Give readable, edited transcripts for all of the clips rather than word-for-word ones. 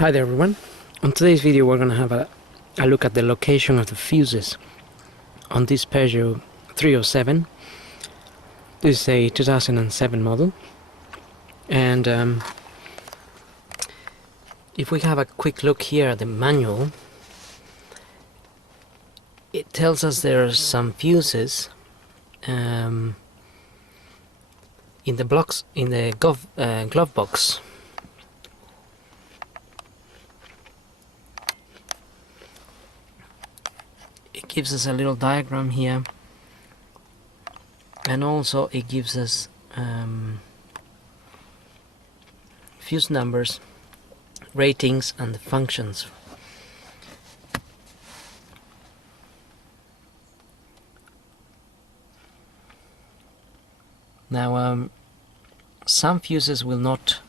Hi there everyone. On today's video we're going to have a look at the location of the fuses on this Peugeot 307. This is a 2007 model, and if we have a quick look here at the manual, it tells us there are some fuses in the blocks in the glove box. It gives us a little diagram here, and also it gives us fuse numbers, ratings, and the functions. Now some fuses will not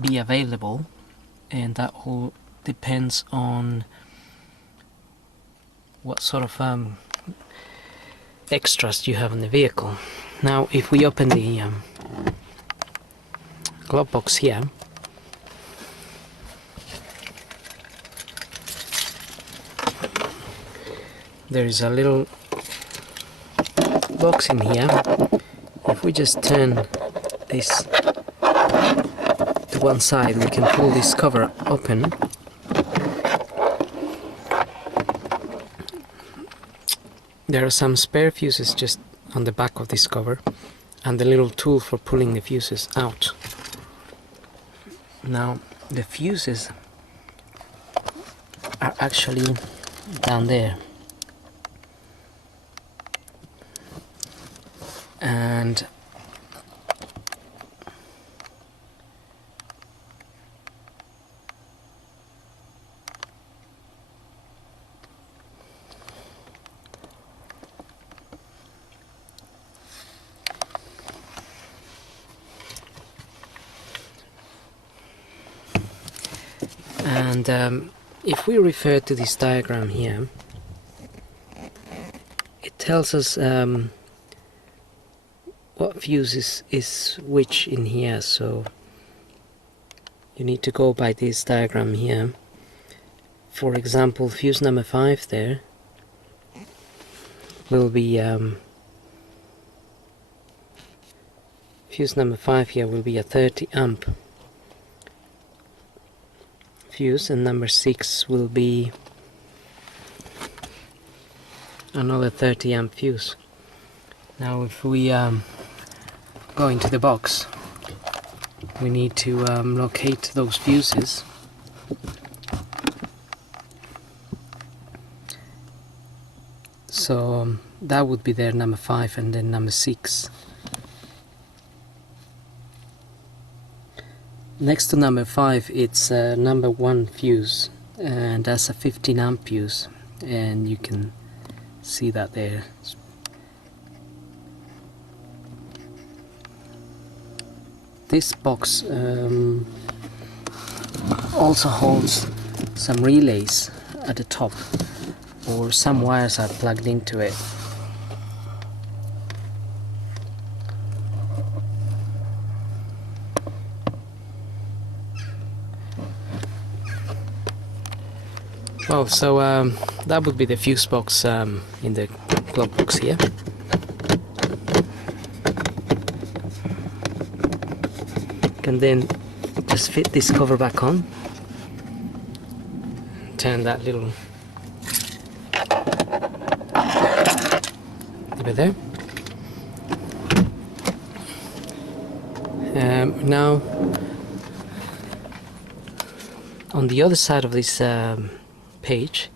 be available, and that all depends on what sort of extras you have in the vehicle. Now if we open the glove box here, there is a little box in here. If we just turn this to one side, we can pull this cover open. There are some spare fuses just on the back of this cover, and the little tool for pulling the fuses out. Now the fuses are actually down there, and if we refer to this diagram here, it tells us what fuse is which in here, so you need to go by this diagram here. For example, fuse number 5 there will be fuse number 5 here will be a 30 amp fuse, and number 6 will be another 30 amp fuse. Now if we go into the box, we need to locate those fuses. So that would be there, number 5 and then number 6. Next to number 5, it's number 1 fuse, and that's a 15 amp fuse, and you can see that there. This box also holds some relays at the top, or some wires are plugged into it. Well, so that would be the fuse box in the glove box here. You can then just fit this cover back on, turn that little over there. Now on the other side of this page,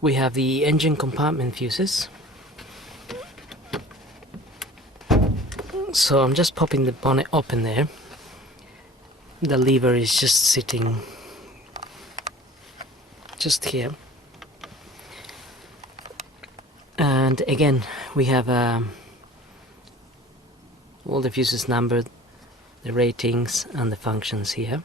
we have the engine compartment fuses. So I'm just popping the bonnet open there. The lever is just sitting just here, and again we have all the fuses numbered, the ratings and the functions here.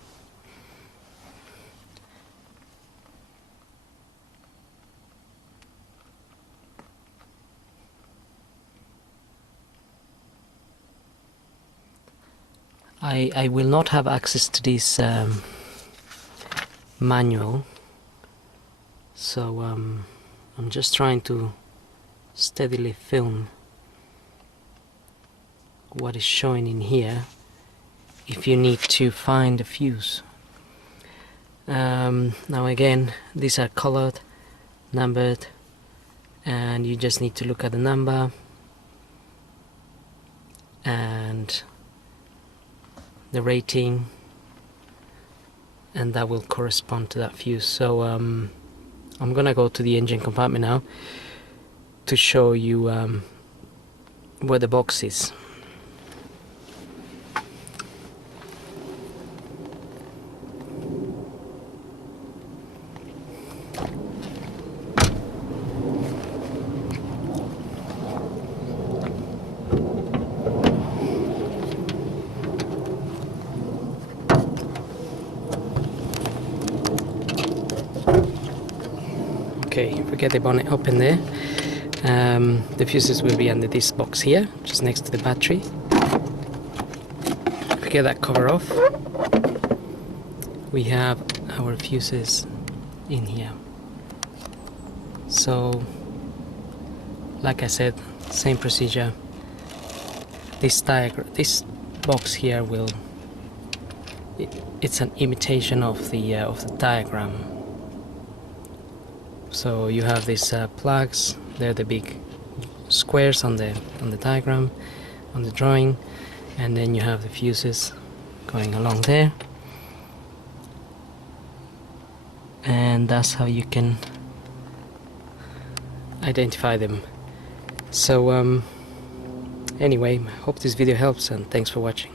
I will not have access to these manual, so I'm just trying to steadily film what is showing in here if you need to find the fuse. Now again, these are colored, numbered, and you just need to look at the number and the rating, and that will correspond to that fuse. So I'm gonna go to the engine compartment now to show you where the box is. Okay, if we get the bonnet open there, the fuses will be under this box here, just next to the battery. If we get that cover off, we have our fuses in here. So, like I said, same procedure. This box here it's an imitation of the diagram. So you have these plugs, they're the big squares on the diagram, on the drawing, and then you have the fuses going along there, and that's how you can identify them. So anyway, hope this video helps, and thanks for watching.